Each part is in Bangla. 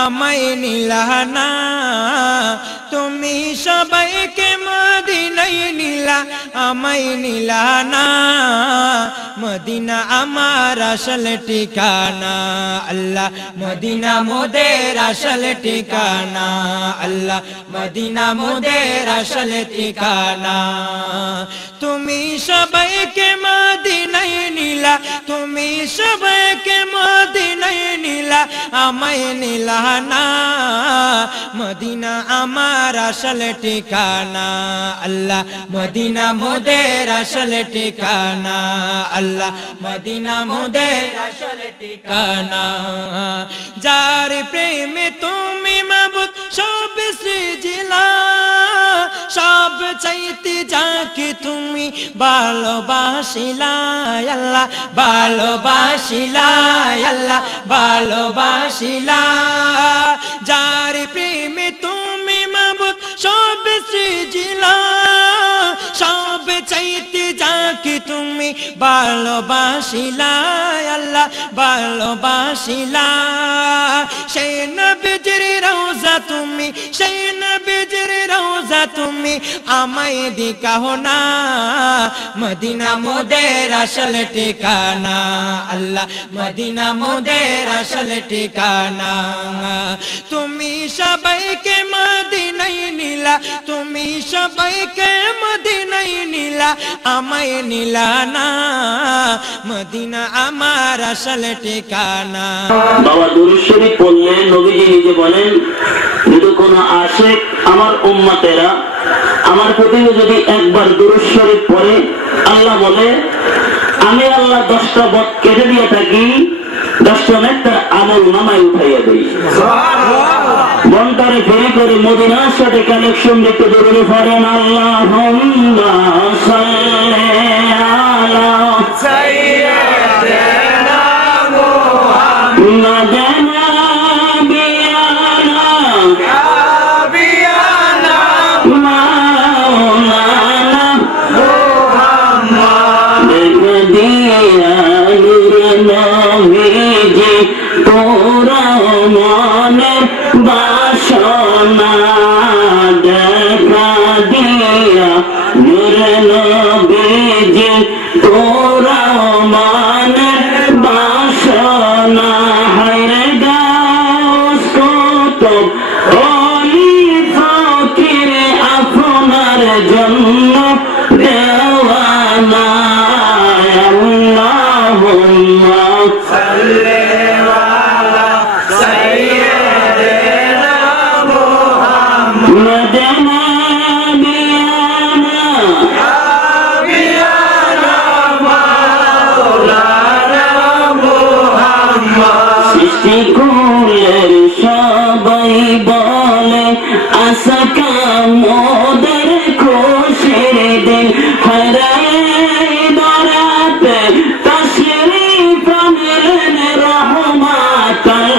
আমায় নিলা না তুমি সবাইকে মদিনায় নিলা আমায় নিলা না মদিনা আমার আসল ঠিকানা আল্লাহ মদিনা মোদের আসল ঠিকানা আল্লাহ মদিনা মোদের আসল ঠিকানা তুমি সবাইকে মদিনায় নিলা তুমি সবাইকে মদিনায় নিলা আমায় নিলা না মদিনা আমার আসল ঠিকানা আল্লাহ মদিনা মোদের আসল ঠিকানা আল্লাহ মদিনা মোদের আসল ঠিকানা যার প্রেমে তুমি মাবুদ সব সৃজিলা সব চাইতে যাকে তুমি ভালোবাসিলা আল্লাহ ভালোবাসিলা আল্লাহ ভালোবাসিলা যার প্রেমে তুমি মাবুদ সব সৃজিলা সব চাইতে যাকে তুমি ভালোবাসিলা আল্লাহ ভালোবাসিলা সেই নবীর রওজা তুমি সেই নবীর রওজা তুমি আমায় দেখাও না মদিনা মোদের আসল ঠিকানা আল্লাহ মদিনা মোদের আসল ঠিকানা তুমি সবাইকে মদিনায় নিলা তুমি সবাইকে মদিনায় নিলা আমায় নিলা না মদিনা আমার আসল ঠিকানা বাবা দুরূদ শরীফ পড়লে নবীজি নিজে বলেন যদি কোনো আশিক আমার উম্মতেরা আমার প্রতি যদি একবার দুরূদ শরীফ পড়ে আল্লাহ বলে আমি আল্লাহ 10টা বদ কেটে দিয়ে থাকি 10টা নেকটার আমল নামায় উঠাইয়া দেই মনটারে ফেরি করে মদিনার সাথে কানেকশন দেখতে দরুদ পড়েন আল্লাহুম্মা সাল্লি আলা সাইয়্যিদিনা মুহাম্মাদিন তোরা মনে বাসনা দেখা দিয়া নূর নবীজি তোরা মনে বাসনা হায়রে গাউস কুতুব ওলি ফকির আপনার জন্য দেওয়ানা আল্লাহুম্মা সাল্লি কুলের সবাই বলে আশা মোদের খুশির দিন হারায় দরাতে তশরিফ আনলেন রহমাতাল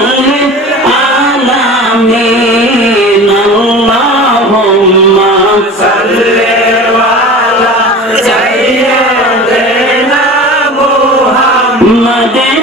আলামিন আল্লাহুম্মা সাল্লি আলা সাইয়্যিদিনা মুহাম্মাদিন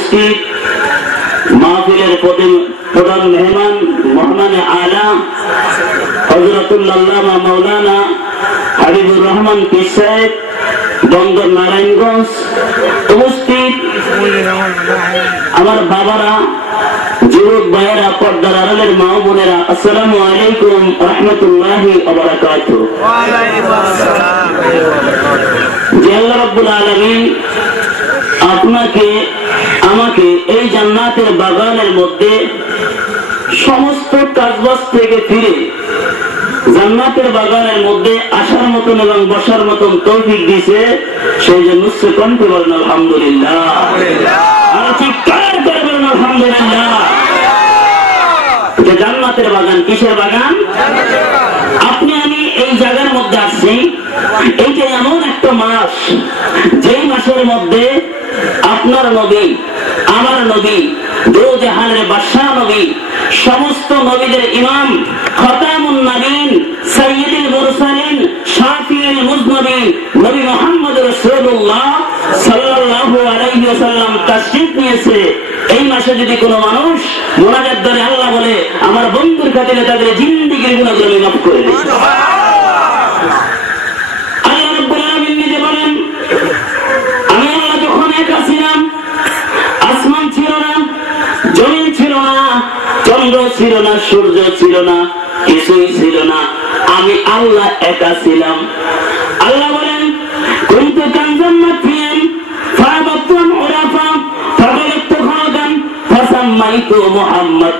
উপস্থিত মাহফিলের প্রধান মেহমান মেহমানে আলা হযরতুল আল্লামা মাওলানা হাবিবুর রহমান পীর সাহেব বন্দর নারায়ণগঞ্জ, উপস্থিত আমার বাবারা, যুবক ভাইয়েরা, পর্দার আড়ালের মা বোনেরা, আসসালামু আলাইকুম রাহমাতুল্লাহি ওয়া বারাকাতুহু। যে আল্লাহ রাব্বুল আলামিন আপনাকে আমাকে এই জান্নাতের বাগানের মধ্যে সমস্ত কাজবাজ থেকে ফিরে জান্নাতের বাগানের মধ্যে আসার মতন এবং বসার মতন তৌফিক দিয়েছে, সেই জন্য কণ্ঠে বলেন আলহামদুলিল্লাহ। আর চিৎকার করে বলেন আলহামদুলিল্লাহ। যে জান্নাতের বাগান, কিসের বাগান? আপনি আমি এই জায়গার মধ্যে আসছি, এইটা এমন একটা মাস, যেই মাসের মধ্যে আপনার নবী, আমার নবী, দো জাহানের বাদশাহ নবী, সমস্ত নবীদের ইমাম, খতামুন নবীন, সাইয়্যিদুল মুরসালিন, শাফিউল মুযনিবিন, নবী মুহাম্মদ রাসূলুল্লাহ সাল্লাল্লাহু আলাইহি ওয়াসাল্লাম তাশরীফ নিয়েছে। এই মাসে যদি কোনো মানুষ মুনাজাত করে আল্লাহ বলে, আমার বন্ধুর খাতিরে তাদের জিন্দেগির গুনাহগুলো মাফ করে দিই। আল্লাহ রাব্বুল আলামিন নিজে বলেন, আমি আল্লাহ যখন একা ছিলাম, আসমান ছিল না, জমিন ছিল না, চন্দ্র ছিল না, সূর্য ছিল না, কিছুই ছিল না, আমি আল্লাহ একা ছিলাম। আল্লাহ বলেন, কুনতু কানজাম মাকফিয়ান ফাবাতুন উরাফা ফাবালাতু খাদান ফাসাম্মাইতু মুহাম্মদ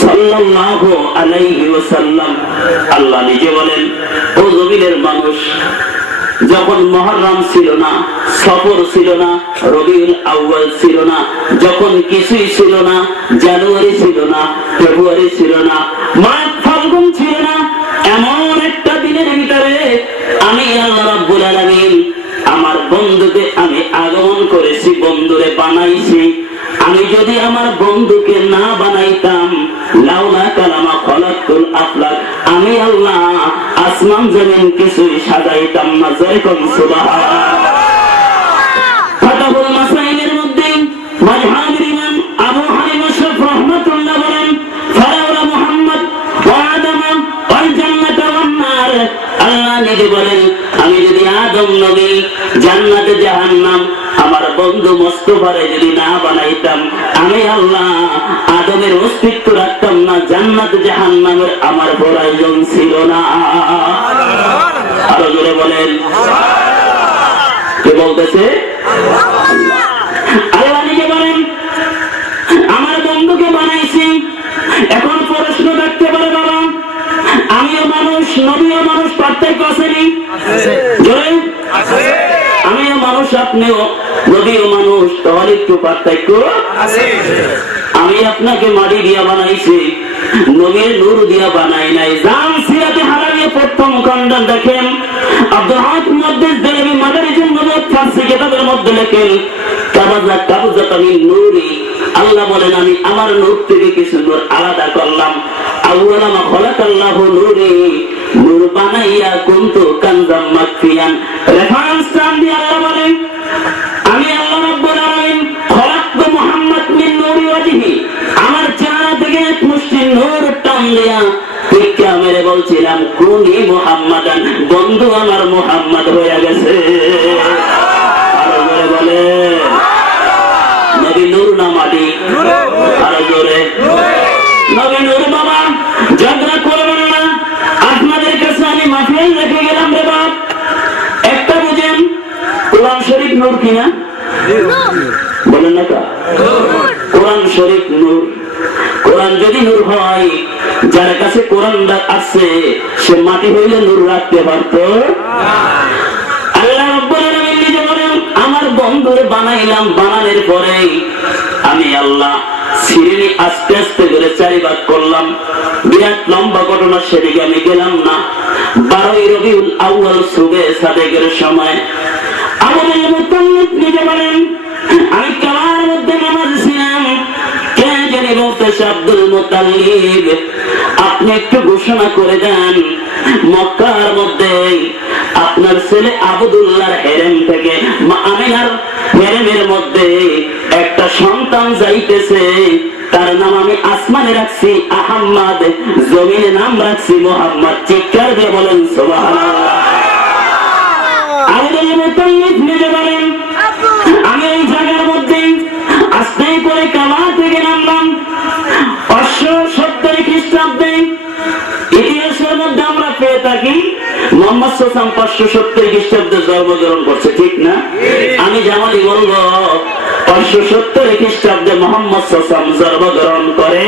সাল্লাল্লাহু আলাইহি ওয়াসাল্লাম। আল্লাহ নিজে বলেন, ও জমিনের মানুষ, যখন মুহররম ছিল না, সফর ছিল না, রবিউল আউয়াল ছিল না, যখন কিছুই ছিল না, জানুয়ারি ছিল না, ফেব্রুয়ারি ছিল না, মাঘ ফাল্গুন ছিল না, এমন একটা দিনের ভিতরে আমি আল্লাহ রাব্বুল আলামিন আমার বন্ধুকে আমি আগমন করেছি, বন্ধুরে বানাইছি। আমি যদি আমার বন্ধুকে না বানাইতাম, লাউলা কালামা খলাকুল আফলাক, আমি আল্লাহ আসমান জমিন কিছুই সাজাইতাম না। যেরকম সুবহানাল্লাহ। ফাতাহুল মাসাইলের মধ্যে মাজহাবুল ইমাম আবু হানিফা শাফি রাহমাতুল্লাহ বলেন, ফারাউলা মুহাম্মদ ওয়া আদম ওয়াল জান্নাত ওয়ান নার। আল্লাহ নিজে বলেন, আমি যদি আদম নবী, জান্নাত জাহান্নাম, আমার বন্ধু মুস্তাফারে যদি না বানাইতাম, আমি আল্লাহ আদমের অস্তিত্ব রাখতাম না, জান্নাত জাহান্নামের আমার প্রয়োজন ছিল না। আরো জোরে বলেন, কে বলতেছে? আল্লাহ নিজে বলেন, আমার বন্ধুকে বানাইছি। এখন প্রশ্ন থাকতে পারে, বাবা আমিও মানুষ, নবীও মানুষ, পার্থক্য আসেনি? জোরে আমিও মানুষ, আপনিও নবীও মানুষ, তাহলে একটু পার্থক্য আছে। আমি আপনাকে মাটি দিয়া বানাইছি, নবীর নূর দিয়া বানাই নাই। জাম সিরাতে হারামিয়ে প্রথম খণ্ড দেখেন, আব্দুল হক মুহাদ্দিস দেলবি মাদারিজুন নবুওয়াত ফারসি কিতাবের মধ্যে লেখেন, কাবজাত মিন নূরি। আল্লাহ বলেন, আমি আমার নূর থেকে কিছু নূর আলাদা করলাম। আউয়ালা মা খালাকাল্লাহু নূরি, নূর বানাইয়া কুনতু কানজাম মাকফিয়ান। রেফারেন্স টান দিয়ে আল্লাহ বলেন, আমি আল্লাহ রাব্বুল আলামিন খলাকতু মুহাম্মদ মিন নূরি ওয়াজহি, আমার চেহারা থেকে এক মুষ্টি নূর টান দিয়া টিকা মেরে বলছিলাম, কুনি মুহাম্মাদান, বন্ধু আমার মুহাম্মদ হয়ে গেছে। আরো জোরে বলে, নবী নূর না মাটি? আরো জোরে, নবী নূর। বাবা ঝগড়া করবেন না, আপনাদের কাছে আমি মাফিয়াই রেখে গেলাম রে বাপ। একটা বুঝেন, কোরআন শরীফ নূর কিনা? বলেন না কা? কোরআন শরীফ নূর। কোরআন যদি নূর হয়, যার কাছে কোরআন আছে সে মাটি হইলে নূর রাখতে পারত? আল্লাহ রাব্বুল আলামিন নিজে বলেন, আমার বন্ধুরে বানাইলাম, বানানোর পরে আমি আল্লাহ সিঁড়ি আস্তে আস্তে করে 4 ভাগ করলাম। বিরাট লম্বা ঘটনা, সেদিকে আমি গেলাম না। 12ই রবিউল আউয়াল সুবে সাদেকের সময় আবুল মুতাল্লিব নিজে বলেন, আমি কাবার মধ্যে নামাজ ছিলাম। কে জানি বলতেছে, আব্দুল মুতাল্লিব আপনি একটু ঘোষণা করে দেন, মক্কার মধ্যে আপনার ছেলে আবদুল্লাহর হেরেম থেকে মা আমিনার হেরেমের মধ্যে একটা সন্তান যাইতেছে, তার নাম আমি আসমানে রাখছি আহম্মদ, জমিনে নাম রাখছি মোহাম্মদ। চিৎকার দিয়ে বলেন সুবহানাল্লাহ। আবদুল মুতাল্লিব নিজে বলেন, আমি এই জায়গার মধ্যে আস্তে করে কাবা থেকে নামলাম 570 খ্রিস্টাব্দে। ইতিহাসের মধ্যে আমরা পেয়ে থাকি মোহাম্মদ সাল্লাল্লাহু আলাইহি ওয়াসাল্লাম 570 খ্রিস্টাব্দে জন্মগ্রহণ করছে, ঠিক না? আমি যেমনই বলবো 570 খ্রিস্টাব্দে মোহাম্মদ সাল্লাল্লাহু আলাইহি ওয়াসাল্লাম জন্মগ্রহণ করে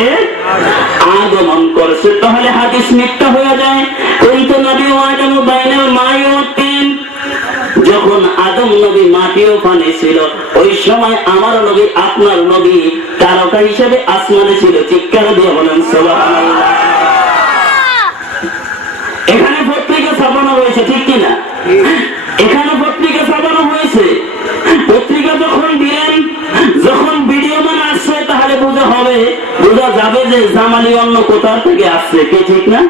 আগমন করেছে, তাহলে হাদিস মিথ্যা হয়ে যায়। কিন্তু নবী আদম বাইনাল মাই ওয়া তিন, যখন আদম নবী মাটি ও পানি ছিল, ওই সময় আমার নবী আপনার নবী তারকা হিসেবে আসমানে ছিল। চিৎকার দিয়ে বলেন সুবহানাল্লাহ। এখানে পত্রিকা ছাপানো হয়েছে, ঠিক কিনা? এখানে পত্রিকা ছাপানো হয়েছে। পত্রিকা যখন দিলেন, যখন ভিডিও মান আসছে, তাহলে বোঝা যাবে যে জামালি অন্য কোথা থেকে আসছে, কি ঠিক না?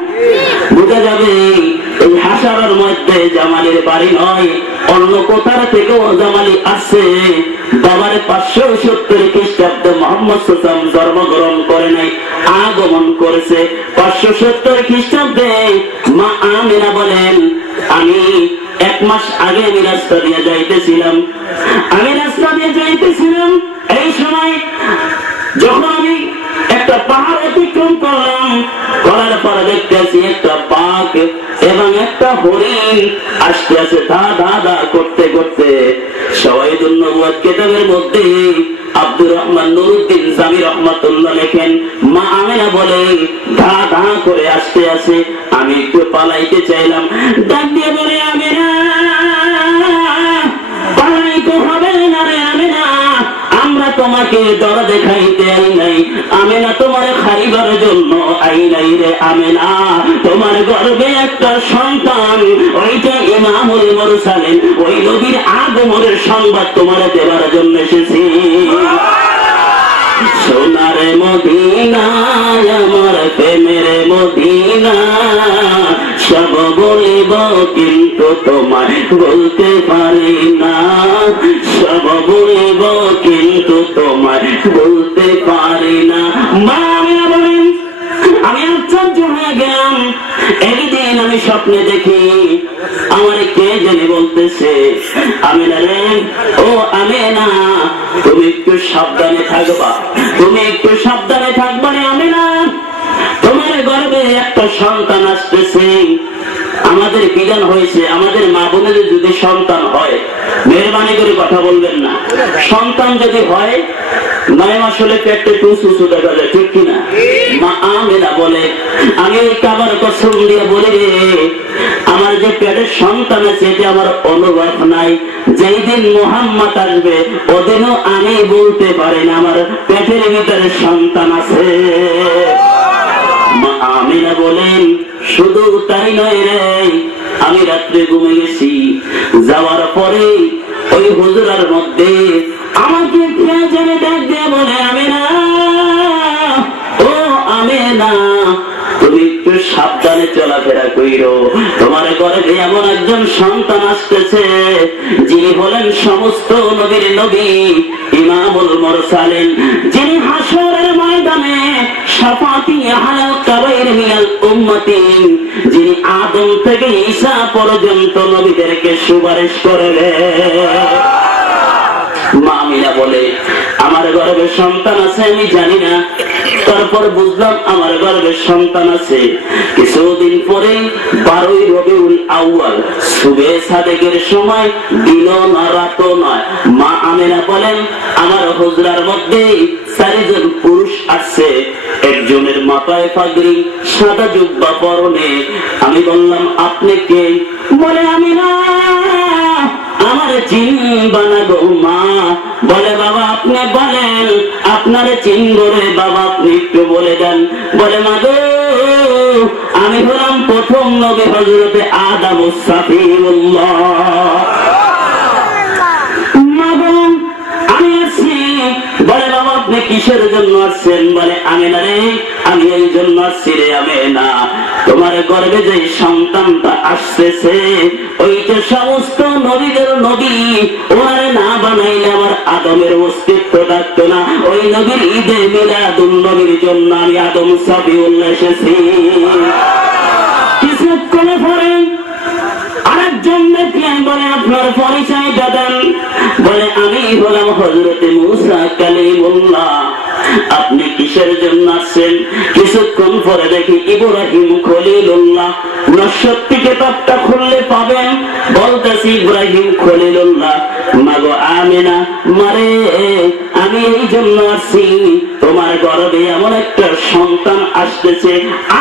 বোঝা যাবে এই হাসারের মধ্যে জামালির বাড়ি নয়, অন্য কোথার থেকেও জামালি আসছে। বাবার 570 খ্রিস্টাব্দে মোহাম্মদ সাল্লাল্লাহু আলাইহি ওয়াসাল্লাম জন্মগ্রহণ করে নাই, আগমন করেছে 570 খ্রিস্টাব্দে। মা আমিনা বলেন, আমি 1 মাস আগে আমি রাস্তা দিয়ে যাইতেছিলাম, এই সময় যখন আমি একটা পাহাড় অতিক্রম করলাম, করার পরে দেখতেছি একটা বাঘ এবং একটা হরিণ আসতে আসে ধা ধা ধা করতে করতে। শওয়াহিদুন নবুওয়াত কিতাবের মধ্যে আব্দুর রহমান নুরউদ্দিন জামি রাহমাতুল্লাহ লেখেন, মা আমিনা বলে ধা ধা করে আসতে আসে, আমি একটু পালাইতে চাইলাম, ডাক দিয়ে বলে, আমিনা পালাইতে হবে না রে আমিনা, আমরা তোমাকে ডর দেখাইতে আই নাই, আমিনা তোমার খাইবার জন্য আই নাই রে আমিনা, তোমার গর্ভে একটা সন্তান, ওইটা ইমামুল মুরসালিন, ওই নবীর আগমনের সংবাদ তোমার দেওয়ার জন্য এসেছি। সোনার মদিনা আমার প্রেমের মদিনা, সব বলিব কিন্তু তোমায় বলতে পারি না, সব বলিব কিন্তু তোমায় বলতে পারি না। মা আমিনা বলেন, আমি আশ্চর্য হয়ে গেলাম। একদিন আমি স্বপ্নে দেখি আমার কে জানি বলতেছে, আমিনা রে, ও আমিনা তুমি একটু সাবধানে থাকবা, তুমি একটু সাবধানে থাকবা রে আমিনা, তোমার গর্ভে একটা সন্তান আসতেছে। আমাদের বিধান হয়েছে, আমাদের মা বোনেদের যদি সন্তান হয়, মেহরবানি করে কথা বলবেন না, সন্তান যদি হয় 9 মাস হলে পেটে টুসু দেখা যায়, ঠিক কিনা? মা আমিনা বলে, আমি ওই কাবার কসম দিয়ে বলি রে, আমার যে পেটের সন্তান আছে এটা আমার অনুভব নাই, যেই দিন মুহাম্মদ আসবে ওদিনও আমি বলতে পারি না আমার পেটের ভিতরে সন্তান আছে। মা আমিনা বলেন, শুধু তাই নয় রে, আমি রাত্রে ঘুমে গেছি, যাওয়ার পরে ওই হুজরার মধ্যে আমাকে কে জানে ডাক দিয়ে বলে, আমিনা, ও আমিনা তুমি একটু সাবধানে চলাফেরা কইরো, তোমার গর্ভে এমন একজন সন্তান আসতেছে যিনি হলেন সমস্ত নবীর নবী, ইমামুল মুরসালিন, যিনি হাসরের ময়দানে শাফাতি আহলাল কাবাইর মিনাল উম্মতি, যিনি আদম থেকে ঈসা পর্যন্ত নবীদেরকে সুপারিশ করবে। মা আমিনা বলে, আমার গর্ভে সন্তান আছে আমি জানি না, তারপর বুঝলাম আমার গর্ভে সন্তান আছে। কিছুদিন পরে 12ই রবিউল আউয়াল সুবে সাদেকের সময়, দিন না রাত নয়, মা আমিনা বলেন, আমার হুজরার মধ্যে 4 জন পুরুষ আসছে, একজনের মাথায় পাগড়ি, সাদা জুব্বা পরনে। আমি বললাম, আপনি কে? বলে, আমিনা আমার চিনবা না গো মা। বলে, বাবা আপনি বলেন, আপনার চিনব রে বাবা, আপনি একটু বলে দেন। বলে, মা গো আমি হলাম প্রথম নবী হযরতে আদম সাফিউল্লাহ। মা গো আমি আছি। বলে, বাবা আপনি কিসের জন্য আসছেন? বলে আমিনা রে, আমি এই জন্য আসছি রে আমিনা, তোমার গর্ভে যে সন্তানটা আসতেছে ওইটা সমস্ত নবীদের নবী, ওনারে না বানাইলে আমার আদমের অস্তিত্ব থাকতো না। ওই নবীর ঈদে মিলাদুন নবীর জন্য আমি আদম সফিউল্লাহ এসেছি। কিছুক্ষণ পরে আরেকজন দেখলেন, বলে আপনার পরিচয় দেন। বলে আমি হলাম হযরতে মূসা কালিমুল্লাহ। আপনি কিসের জন্য আসছেন? কিছুক্ষণ পরে দেখি ইব্রাহিম খলিলুল্লাহ। নশ্বরটি কিতাবটা খুললে পাবেন, বলতেছি ইব্রাহিম খলিলুল্লাহ। মাগো আমিনা, মারে আমি এই জন্য আসছি, তোমার গর্ভে এমন একটা সন্তান আসতেছে।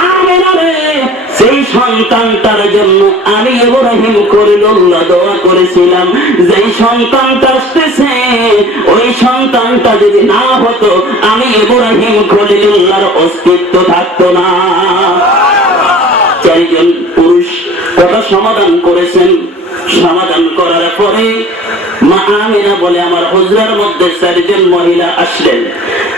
আমিনা রে, সেই সন্তানটার জন্য আমি ইব্রাহিম খলিলুল্লাহ দোয়া করেছিলাম, যেই সন্তানটা আসতেছে ওই সন্তানটা যদি না হতো আমি ইব্রাহিম খলিলুল্লাহর অস্তিত্ব থাকতো না। চারজন পুরুষ কথা সমাধান করেছেন। সমাধান করার পরে মা আমিনা বলে আমার হুজরার মধ্যে চারজন মহিলা আসলেন।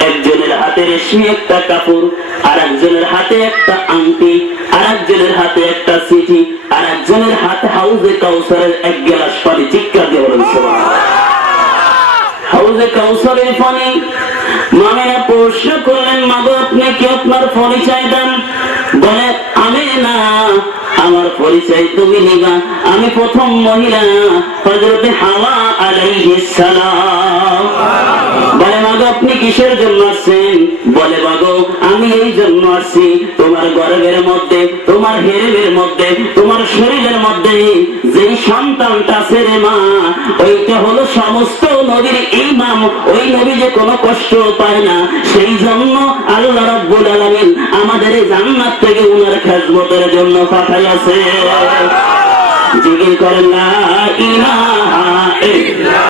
একজনের হাতে রেশমি একটা কাপড়, আর একজনের হাতে একটা আংটি, আর একজনের হাতে একটা চিঠি, আর একজনের হাতে হাউজে কাউসারের এক গ্লাস পানি। চিৎকার দিয়ে বলেন সুবহানাল্লাহ। হাউজে কাউসারের পানি। মামিনা প্রশ্ন করলেন, মাগো আপনি কি আপনার পরিচয় দেন? বলে আমি না, আমার পরিচয় তুমি নিবা। আমি প্রথম মহিলা হযরতে হাওয়া আলাইহিস সালাম। বলে মাগো আপনি কিসের জন্য আসছেন? বলে মাগো আমি এই জন্য আসছি, তোমার গর্ভের মধ্যে, তোমার হেরেমের মধ্যে, তোমার শরীরের মধ্যে যেই সন্তানটা আছে রে মা, ওইটা হলো সমস্ত নবীর ইমাম। ওই নবী যে কোনো কষ্ট পায় না, সেই জন্য আল্লাহ রাব্বুল আলামিন আমাদের জান্নাত থেকে উনার খেদমতের জন্য পাঠাইয়াছে। জিকির করেন লা ইলাহা ইল্লাল্লাহ।